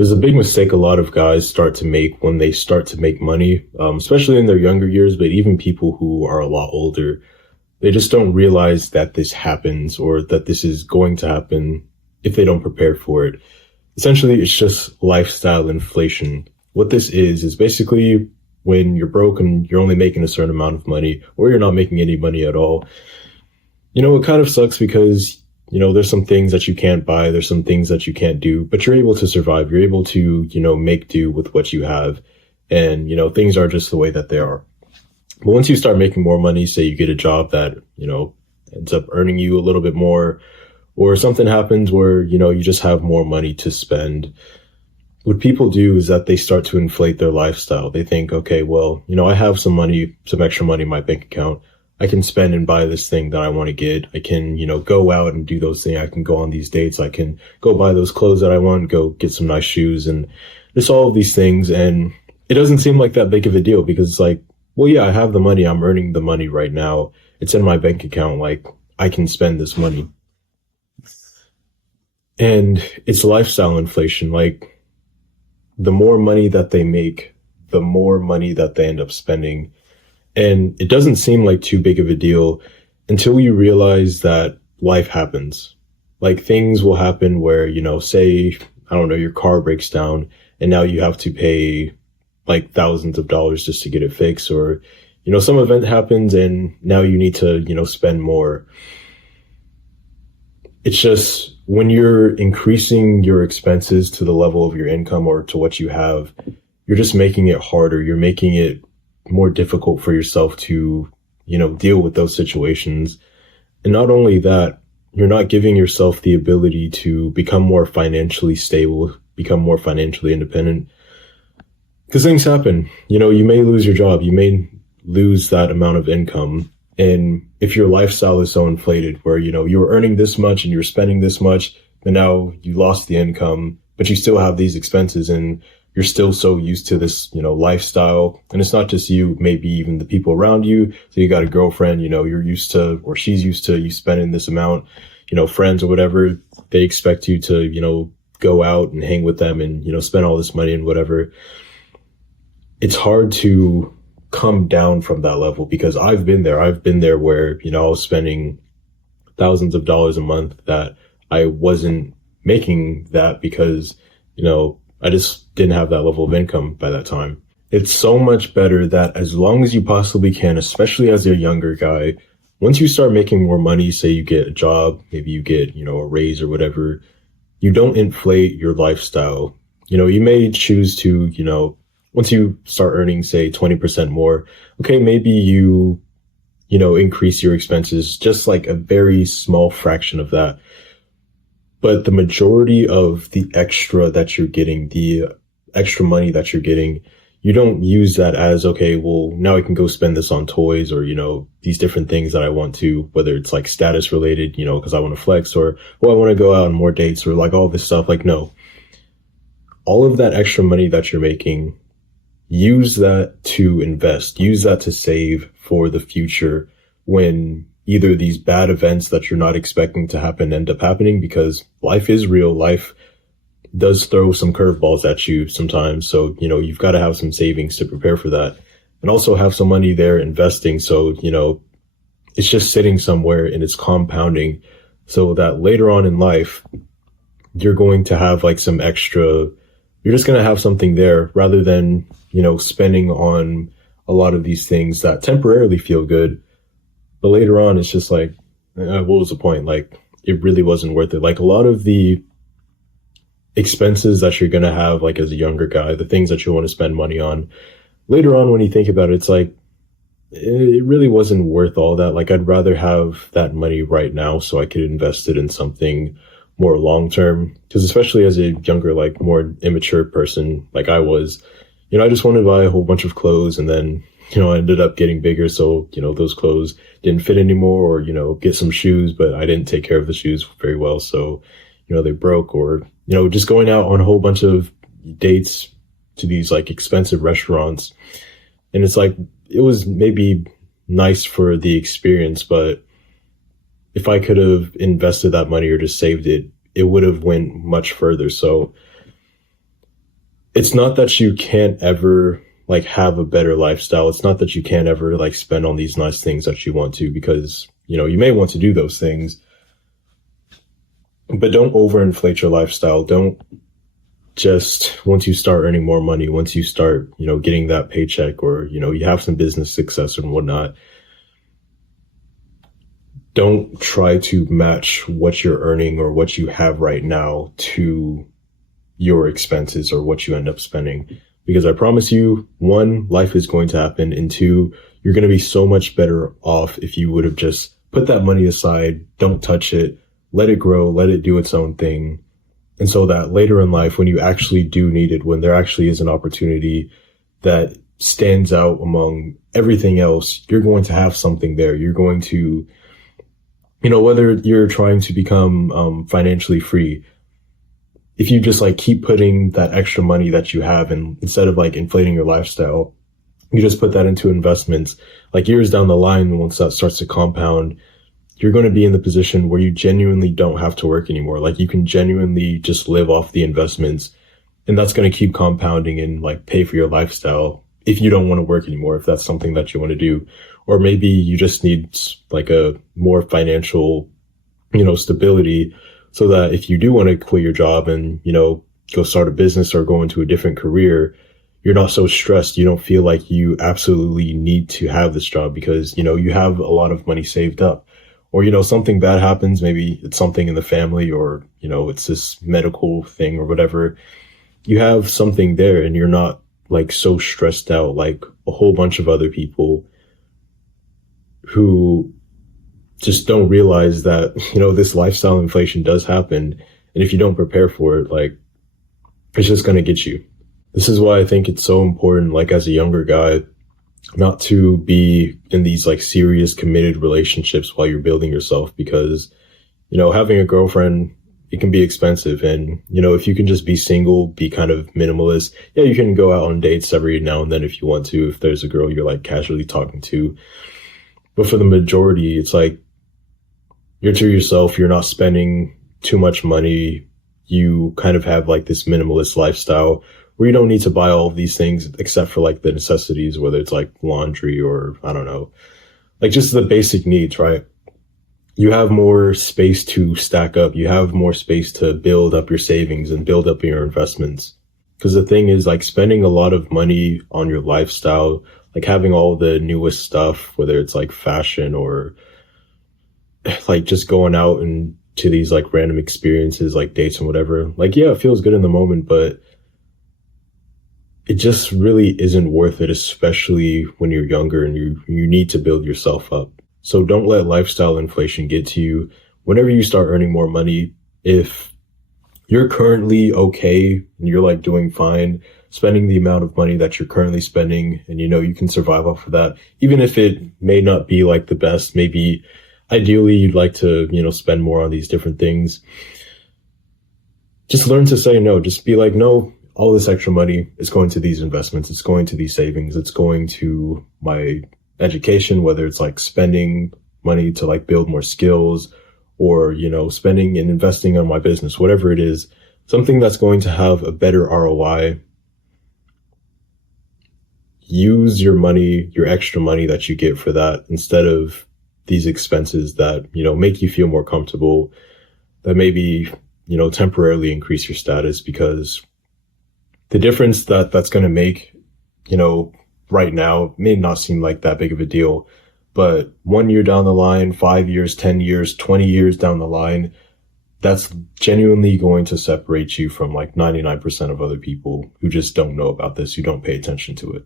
There's a big mistake a lot of guys start to make when they start to make money, especially in their younger years, but even people who are a lot older. They just don't realize that this happens or that this is going to happen if they don't prepare for it. Essentially, it's just lifestyle inflation. What this is basically when you're broke and you're only making a certain amount of money or you're not making any money at all. It kind of sucks because, there's some things that you can't buy. There's some things that you can't do, but you're able to survive. You're able to, make do with what you have. And, things are just the way that they are. But once you start making more money, say you get a job that, ends up earning you a little bit more, or something happens where, you just have more money to spend. What people do is that they start to inflate their lifestyle. They think, okay, well, I have some money, some extra money in my bank account. I can spend and buy this thing that I want to get. I can, go out and do those things. I can go on these dates. I can go buy those clothes that I want, go get some nice shoes and just all of these things. And it doesn't seem like that big of a deal because it's like, well, yeah, I have the money. I'm earning the money right now. It's in my bank account. Like, I can spend this money. And it's lifestyle inflation. Like, the more money that they make, the more money that they end up spending. And it doesn't seem like too big of a deal until you realize that life happens. Like, things will happen where, say, I don't know, your car breaks down and now you have to pay like thousands of dollars just to get it fixed, or, some event happens and now you need to, spend more. It's just when you're increasing your expenses to the level of your income or to what you have, you're just making it harder. You're making it more difficult for yourself to, deal with those situations. And not only that, you're not giving yourself the ability to become more financially stable, become more financially independent. Because things happen, you may lose your job, you may lose that amount of income. And if your lifestyle is so inflated where, you were earning this much and you're spending this much, and now you lost the income, but you still have these expenses and you're still so used to this, lifestyle. And it's not just you, maybe even the people around you. So you got a girlfriend, you're used to, or she's used to you spending this amount, friends or whatever, they expect you to, go out and hang with them and, spend all this money and whatever. It's hard to come down from that level because I've been there. I've been there where, I was spending thousands of dollars a month that I wasn't making that because, I just didn't have that level of income by that time. It's so much better that as long as you possibly can, especially as a younger guy, once you start making more money, say you get a job, maybe you get, a raise or whatever, you don't inflate your lifestyle. You may choose to, once you start earning, say 20% more, okay, maybe you increase your expenses just like a very small fraction of that. But the majority of the extra that you're getting, the extra money that you're getting, you don't use that as, okay, well, now I can go spend this on toys or, these different things that I want to, whether it's like status related, because I want to flex or, well, I want to go out on more dates or like all this stuff. Like, no, all of that extra money that you're making, use that to invest, use that to save for the future when either these bad events that you're not expecting to happen end up happening, because life is real. Life does throw some curveballs at you sometimes. So, you've got to have some savings to prepare for that and also have some money there investing. So, it's just sitting somewhere and it's compounding so that later on in life, you're going to have like some extra, you're just going to have something there rather than, spending on a lot of these things that temporarily feel good. But later on, it's just like, what was the point? Like, it really wasn't worth it. Like, a lot of the expenses that you're going to have, like, as a younger guy, the things that you want to spend money on, later on, when you think about it, it's like, it really wasn't worth all that. Like, I'd rather have that money right now so I could invest it in something more long-term. Because especially as a younger, like, more immature person, like I was, I just wanted to buy a whole bunch of clothes and then, I ended up getting bigger. So, those clothes didn't fit anymore or, get some shoes, but I didn't take care of the shoes very well. So, they broke or, just going out on a whole bunch of dates to these like expensive restaurants. And it's like, it was maybe nice for the experience, but if I could have invested that money or just saved it, it would have went much further. So it's not that you can't ever like have a better lifestyle. It's not that you can't ever like spend on these nice things that you want to, because, you know, you may want to do those things, but don't overinflate your lifestyle. Don't just, once you start earning more money, once you start, you know, getting that paycheck, or, you know, you have some business success and whatnot, don't try to match what you're earning or what you have right now to your expenses or what you end up spending. Because I promise you, one, life is going to happen, and two, you're going to be so much better off if you would have just put that money aside, don't touch it, let it grow, let it do its own thing. And so that later in life, when you actually do need it, when there actually is an opportunity that stands out among everything else, you're going to have something there. You're going to, you know, whether you're trying to become financially free, if you just like keep putting that extra money that you have, and instead of like inflating your lifestyle, you just put that into investments, like years down the line, once that starts to compound, you're going to be in the position where you genuinely don't have to work anymore. Like you can genuinely just live off the investments, and that's going to keep compounding and like pay for your lifestyle if you don't want to work anymore, if that's something that you want to do. Or maybe you just need like a more financial, you know, stability, so that if you do want to quit your job and, you know, go start a business or go into a different career, you're not so stressed. You don't feel like you absolutely need to have this job because, you know, you have a lot of money saved up. Or, you know, something bad happens, maybe it's something in the family, or, you know, it's this medical thing or whatever. You have something there, and you're not like so stressed out like a whole bunch of other people who just don't realize that, you know, this lifestyle inflation does happen. And if you don't prepare for it, like, it's just going to get you. This is why I think it's so important, like as a younger guy, not to be in these like serious committed relationships while you're building yourself, because, you know, having a girlfriend, it can be expensive. And, you know, if you can just be single, be kind of minimalist. Yeah, you can go out on dates every now and then if you want to, if there's a girl you're like casually talking to. But for the majority, it's like you're to yourself, you're not spending too much money. You kind of have like this minimalist lifestyle where you don't need to buy all of these things except for like the necessities, whether it's like laundry or I don't know, like just the basic needs, right? You have more space to stack up. You have more space to build up your savings and build up your investments. Because the thing is, like, spending a lot of money on your lifestyle, like having all the newest stuff, whether it's like fashion or like just going out and to these like random experiences like dates and whatever, like, yeah, it feels good in the moment, but it just really isn't worth it, especially when you're younger and you need to build yourself up. So don't let lifestyle inflation get to you. Whenever you start earning more money, if you're currently okay and you're like doing fine, spending the amount of money that you're currently spending, and you know you can survive off of that, even if it may not be like the best, maybe ideally you'd like to, you know, spend more on these different things. Just learn to say no. Just be like, no, all this extra money is going to these investments. It's going to these savings. It's going to my education, whether it's like spending money to like build more skills, or, you know, spending and investing on my business, whatever it is, something that's going to have a better ROI. Use your money, your extra money that you get for that, instead of these expenses that, you know, make you feel more comfortable, that maybe, you know, temporarily increase your status. Because the difference that that's going to make, you know, right now may not seem like that big of a deal, but 1 year down the line, 5 years, 10 years, 20 years down the line, that's genuinely going to separate you from like 99% of other people who just don't know about this, who don't pay attention to it.